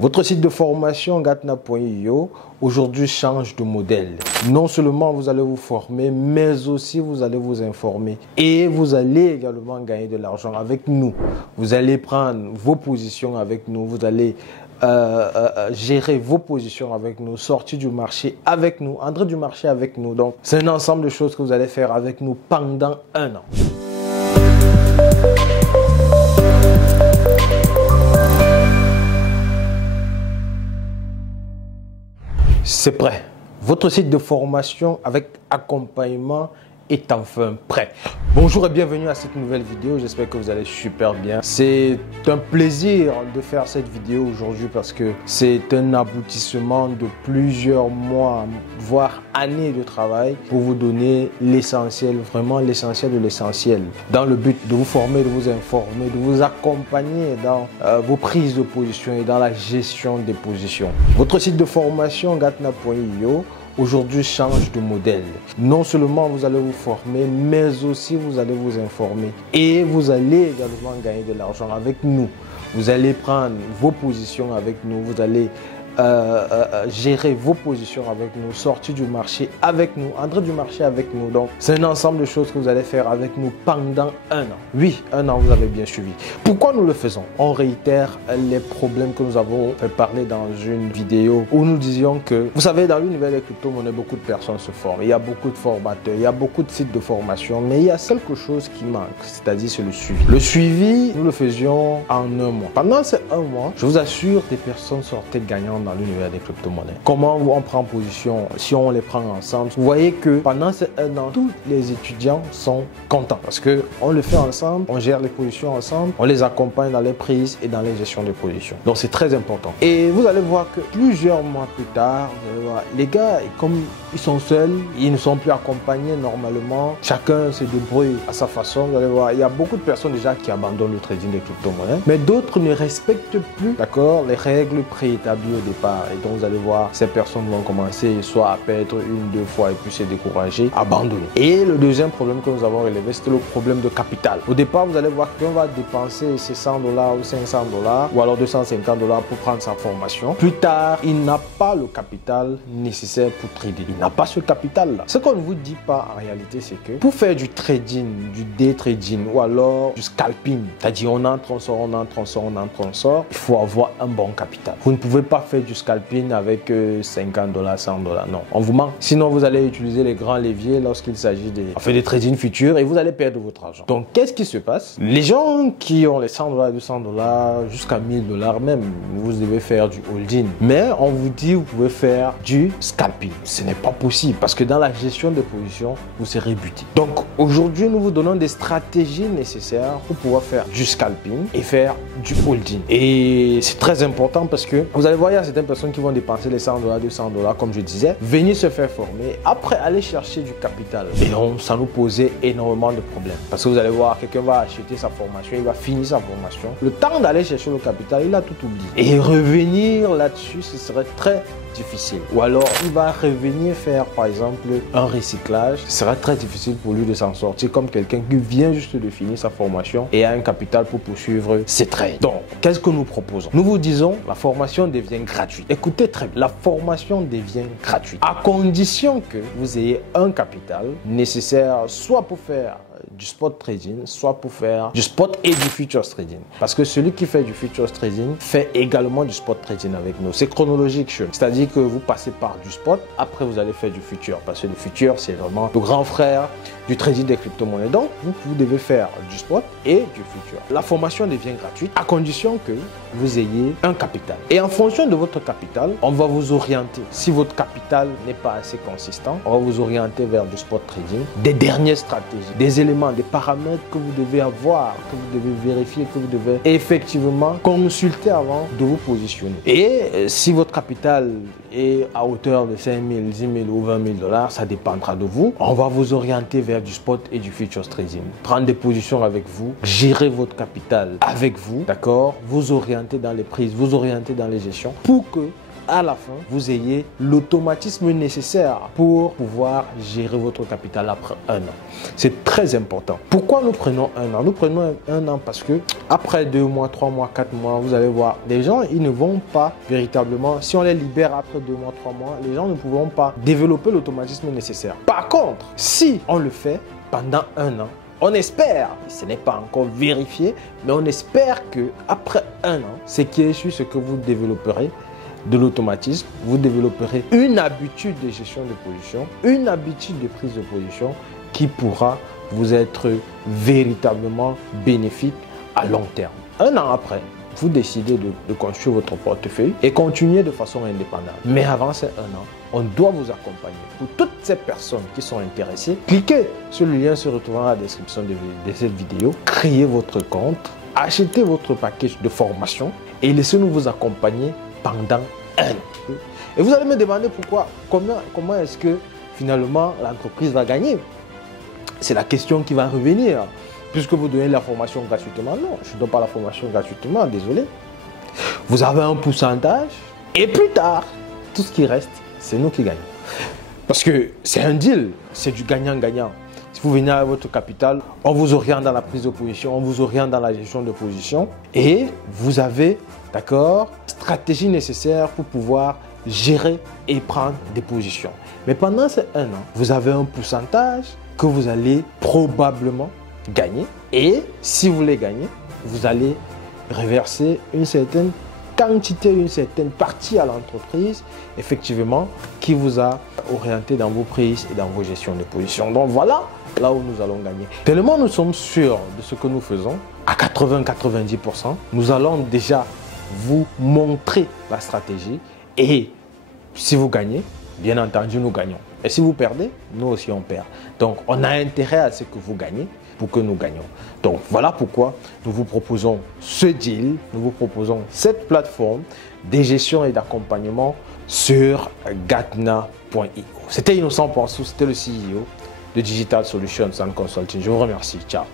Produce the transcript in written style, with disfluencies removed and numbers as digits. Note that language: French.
Votre site de formation gatna.io aujourd'hui change de modèle. Non seulement vous allez vous former, mais aussi vous allez vous informer et vous allez également gagner de l'argent avec nous. Vous allez prendre vos positions avec nous, vous allez gérer vos positions avec nous, sortir du marché avec nous, entrer du marché avec nous. Donc, c'est un ensemble de choses que vous allez faire avec nous pendant un an. C'est prêt. Votre site de formation avec accompagnement est enfin prêt. Bonjour et bienvenue à cette nouvelle vidéo. J'espère que vous allez super bien. C'est un plaisir de faire cette vidéo aujourd'hui parce que c'est un aboutissement de plusieurs mois, voire années de travail pour vous donner l'essentiel, vraiment l'essentiel de l'essentiel, dans le but de vous former, de vous informer, de vous accompagner dans vos prises de position et dans la gestion des positions. Votre site de formation gatna.io aujourd'hui change de modèle. Non seulement vous allez vous former, mais aussi vous allez vous informer et vous allez également gagner de l'argent avec nous. Vous allez prendre vos positions avec nous, vous allez gérer vos positions avec nous, sortir du marché avec nous, entrer du marché avec nous. Donc, c'est un ensemble de choses que vous allez faire avec nous pendant un an. Oui, un an, vous avez bien suivi. Pourquoi nous le faisons? On réitère les problèmes que nous avons fait parler dans une vidéo où nous disions que, vous savez, dans l'univers des crypto-monnaies, beaucoup de personnes se forment. Il y a beaucoup de formateurs, il y a beaucoup de sites de formation, mais il y a quelque chose qui manque, c'est-à-dire c'est le suivi. Le suivi, nous le faisions en un mois. Pendant ces un mois, je vous assure, des personnes sortaient gagnantes dans l'univers des crypto-monnaies. Comment on prend position si on les prend ensemble? Vous voyez que pendant ces un an, tous les étudiants sont contents parce que on le fait ensemble, on gère les positions ensemble, on les accompagne dans les prises et dans les gestions des positions. Donc c'est très important. Et vous allez voir que plusieurs mois plus tard, vous allez voir, les gars, comme ils sont seuls, ils ne sont plus accompagnés normalement, chacun se débrouille à sa façon. Vous allez voir, il y a beaucoup de personnes déjà qui abandonnent le trading des crypto-monnaies, mais d'autres ne respectent plus, d'accord, les règles préétablies au départ. Et donc vous allez voir, ces personnes vont commencer soit à perdre une, deux fois et puis se décourager, abandonner. Et le deuxième problème que nous avons relevé, c'était le problème de capital. Au départ, vous allez voir qu'on va dépenser ses $100 ou $500 ou alors $250 pour prendre sa formation. Plus tard, il n'a pas le capital nécessaire pour trader. Il n'a pas ce capital-là. Ce qu'on ne vous dit pas en réalité, c'est que pour faire du trading, du day trading ou alors du scalping, c'est-à-dire on entre, on sort, on entre, on sort, on entre, on sort, il faut avoir un bon capital. Vous ne pouvez pas faire du scalping avec $50, $100, non, on vous ment. Sinon, vous allez utiliser les grands leviers lorsqu'il s'agit des trading futurs et vous allez perdre votre argent. Donc, qu'est-ce qui se passe? Les gens qui ont les $100, $200, jusqu'à $1000 même, vous devez faire du holding. Mais on vous dit, vous pouvez faire du scalping. Ce n'est pas possible parce que dans la gestion des positions, vous serez buté. Donc, aujourd'hui, nous vous donnons des stratégies nécessaires pour pouvoir faire du scalping et faire du holding. Et c'est très important parce que vous allez voir, il y a certaines personnes qui vont dépenser les $100, $200, comme je disais, venir se faire former, après aller chercher du capital. Et donc, ça nous posait énormément de problèmes. Parce que vous allez voir, quelqu'un va acheter sa formation, il va finir sa formation. Le temps d'aller chercher le capital, il a tout oublié. Et revenir là-dessus, ce serait très difficile. Ou alors, il va revenir faire, par exemple, un recyclage. Ce sera très difficile pour lui de s'en sortir comme quelqu'un qui vient juste de finir sa formation et a un capital pour poursuivre ses trades. Donc, qu'est-ce que nous proposons? Nous vous disons, la formation devient gratuite. Écoutez très bien, la formation devient gratuite à condition que vous ayez un capital nécessaire soit pour faire du spot trading, soit pour faire du spot et du futures trading. Parce que celui qui fait du futures trading fait également du spot trading avec nous. C'est chronologique, c'est-à-dire que vous passez par du spot, après vous allez faire du future. Parce que le future, c'est vraiment le grand frère du trading des crypto-monnaies. Donc, vous devez faire du spot et du future. La formation devient gratuite à condition que vous ayez un capital. Et en fonction de votre capital, on va vous orienter. Si votre capital n'est pas assez consistant, on va vous orienter vers du spot trading, des dernières stratégies, des éléments, des paramètres que vous devez avoir, que vous devez vérifier, que vous devez effectivement consulter avant de vous positionner. Et si votre capital est à hauteur de 5 000, 10 000 ou 20 000 $, ça dépendra de vous. On va vous orienter vers du spot et du futures trading. Prendre des positions avec vous, gérer votre capital avec vous, d'accord? Vous orienter dans les prises, vous orienter dans les gestions pour que à la fin, vous ayez l'automatisme nécessaire pour pouvoir gérer votre capital après un an. C'est très important. Pourquoi nous prenons un an? Nous prenons un an parce que après 2 mois, 3 mois, 4 mois, vous allez voir, les gens, ils ne vont pas véritablement, si on les libère après 2 mois, 3 mois, les gens ne pourront pas développer l'automatisme nécessaire. Par contre, si on le fait pendant un an, on espère, ce n'est pas encore vérifié, mais on espère que après un an, ce qui est sûr, c'est que vous développerez de l'automatisme, vous développerez une habitude de gestion de position, une habitude de prise de position qui pourra vous être véritablement bénéfique à long terme. Un an après, vous décidez de construire votre portefeuille et continuer de façon indépendante. Mais avant ces un an, on doit vous accompagner. Pour toutes ces personnes qui sont intéressées, cliquez sur le lien se retrouvant dans la description de cette vidéo, créez votre compte, achetez votre package de formation et laissez-nous vous accompagner pendant un an. Et vous allez me demander pourquoi, comment est-ce que finalement l'entreprise va gagner? C'est la question qui va revenir. Puisque vous donnez la formation gratuitement, non, je ne donne pas la formation gratuitement, désolé. Vous avez un pourcentage et plus tard, tout ce qui reste, c'est nous qui gagnons. Parce que c'est un deal, c'est du gagnant-gagnant. Si vous venez avec votre capital, on vous oriente dans la prise de position, on vous oriente dans la gestion de position et vous avez, d'accord, stratégie nécessaire pour pouvoir gérer et prendre des positions. Mais pendant ces un an, vous avez un pourcentage que vous allez probablement gagner et si vous les gagnez, vous allez reverser une certaine quantité, une certaine partie à l'entreprise, effectivement, qui vous a orienté dans vos prises et dans vos gestions de position. Donc voilà là où nous allons gagner. Tellement nous sommes sûrs de ce que nous faisons, à 80-90%, nous allons déjà vous montrer la stratégie et si vous gagnez, bien entendu, nous gagnons. Et si vous perdez, nous aussi on perd. Donc on a intérêt à ce que vous gagnez pour que nous gagnions. Donc voilà pourquoi nous vous proposons ce deal, nous vous proposons cette plateforme de gestion et d'accompagnement sur gatna.io. C'était Innocent Poinsou, c'était le CEO de Digital Solutions and Consulting. Je vous remercie. Ciao.